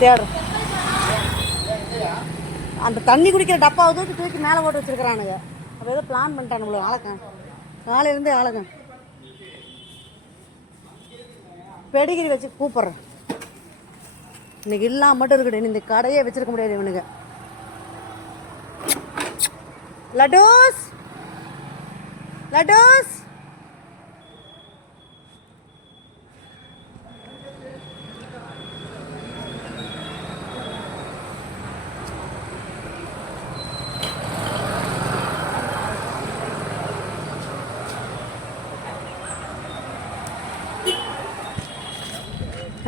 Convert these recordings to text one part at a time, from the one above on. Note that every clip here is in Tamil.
தேடு. அந்த தண்ணி குடிக்கிற டப்பாவை தூக்கி தூக்கி மேலே போட்டு வச்சிருக்கிறானுங்க. அப்போ ஏதோ பிளான் பண்ணிட்டானுங்களோ ஆளக்கன் காலையிலேருந்து ஆளக்கன் பெடிகிரி வச்சு கூப்பிட்றேன். இன்னைக்கு இல்லாம மட்டும் இருக்கட்டும். இந்த கடையே வச்சிருக்க முடியாது இவனுங்க. லட்டோஸ்! லட்டோஸ்!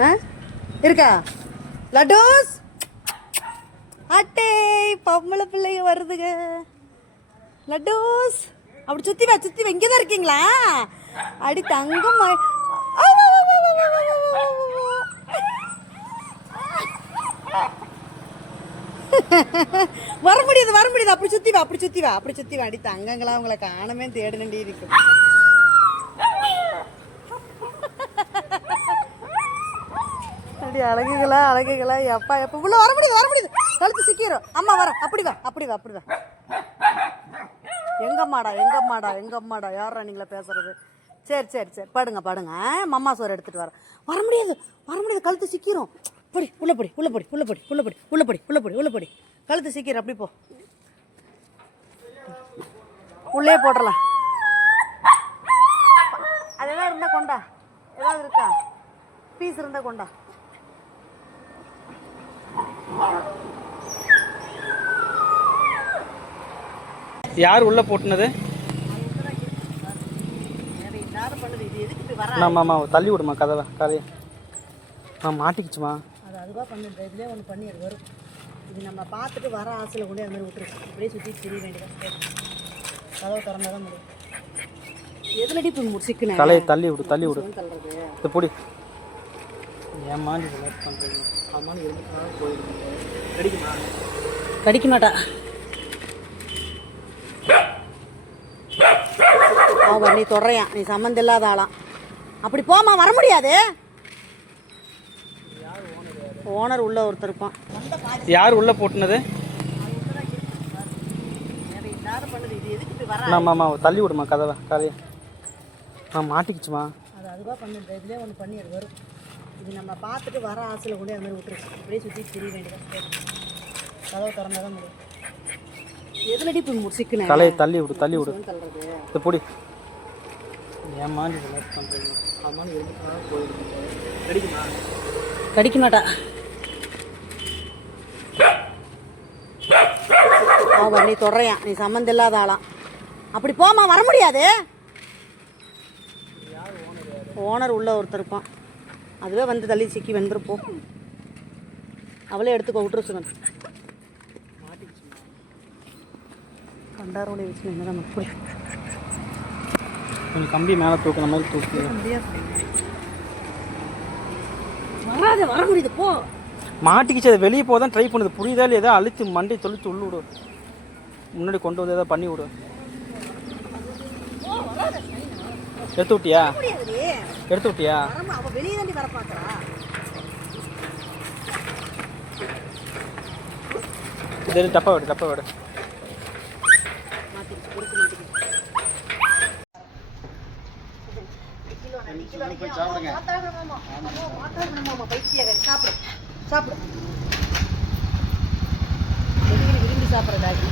ஆ? இருக்கா? லட்டோஸ்! அட்டே! பொம்பளை பிள்ளைங்க வருதுங்க. லட்டோஸ்! அப்படி சுத்தி வா சுத்தி இங்கே தான் இருக்கீங்களா? அடி தங்கம் வர முடியாது வர முடியாது. அப்படி சுத்தி வா அப்படி சுத்தி வா. அப்படி சுத்தி வா. அடி தங்கங்களா உங்களை காணமே தேடுனண்டி இருக்கும் பாட்டி அழகுகளா அழகுகளா எப்பா எப்பா. உள்ள வர முடியுது வர முடியுது. கழுத்து சிக்கிரும். அம்மா வர. அப்படி வா அப்படி வா அப்படி வா. எங்கம்மாடா எங்கம்மாடா எங்கம்மாடா. யாரா நீங்களா பேசுறது? சரி சரி சரி. படுங்க படுங்க. மம்மா சோறு எடுத்துட்டு வரேன் வர முடியாது வர முடியாது. கழுத்து சிக்கிரும். படி உள்ள படி உள்ள படி உள்ள படி உள்ள படி உள்ள படி உள்ள படி உள்ள படி. கழுத்து சிக்கிற அப்படி போ. உள்ளே போடலாம் அது இருந்தால் இருந்தா கொண்டா. ஏதாவது இருக்கா? பீஸ் இருந்தா கொண்டா. யார் உள்ள போட்டுனது? ஆமாம் ஆமாம் தள்ளி விடுமா கதவை கதையை ஆ மாட்டிக்கிச்சுமா? அது அதுவாக பண்ணுது இதுலேயே ஒன்று பண்ணி அது வரும். இது நம்ம பார்த்துட்டு வர ஆசையில் கொண்டு மாதிரி விட்டுருக்கு இப்படியே சுற்றி தெரிய வேண்டியதான் கதவை திறந்தா தான் முடியும். எதுலடி இப்போ முடிச்சிக்கினேன் தலையை தள்ளி விடு தள்ளி விடு. தள்ளுறது. இது பொடி. ஏம்மா நீ லேட் பண்ணுறீங்க அம்மா நீ போயிடுங்க கிடைக்குமா? கடிக்க மாட்டா அவன் நீ தொடரையான் நீ சம்மந்தம் இல்லாத ஆளாம் அப்படி போமா வர முடியாது. ஓனர் உள்ள ஒருத்தர் இருப்பான். யார் உள்ள போட்டுனது? இது ஆமாம் ஆமாம் தள்ளி விடுமா கதவை கதையை ஆ மாட்டிக்கிச்சுமா அது அதுவாக பண்ணுது. இதுலேயே ஒன்று பண்ணி அது வரும். இது நம்ம பார்த்துட்டு வர ஆசையில் கொண்டு அது மாதிரி விட்டுருக்கு இப்படியே சுற்றி தெரிய வேண்டியதான் கதவை திறந்தா தான் முடியும். எதுலடி இப்போ முடிச்சிக்கினேன் தலையை தள்ளி விடு தள்ளி விடு. தள்ளுறது? இது பொடி. ஏம்மா நீ லேட் பண்ணுறீங்க அம்மா நீ போயிடுங்க கிடைக்குமா? கடிக்க மாட்டா. அவன் நீ தொடரையான் நீ சம்மந்தம் இல்லாத ஆளாம். அப்படி போமா வர முடியாது. ஓனர் உள்ள ஒருத்தர் இருப்பான். அதுவே வந்து தள்ளி சிக்கி வந்துருப்போ அவளே எடுத்துக்கோ விட்டுரு சொன்ன கண்டாரோடைய வச்சு என்ன நம்ம புரிய கொஞ்சம் கம்பி மேலே தூக்குன மாதிரி தூக்கு. வராது வர முடியுது போ. மாட்டிக்கிச்சு அதை வெளியே போதான் ட்ரை பண்ணுது. புரியுதா இல்லையா? ஏதோ அழுத்தி மண்டை தொளிச்சு உள்ள விடு. முன்னாடி கொண்டு வந்து ஏதாவது பண்ணி விடு. எடுத்து விட்டியா? எடுத்து விட்டியா சரி டப்பா விடு டப்பா விடு. சாப்பிடு. சாப்பிடு. விரும்பி சாப்பிட்றதாக்கி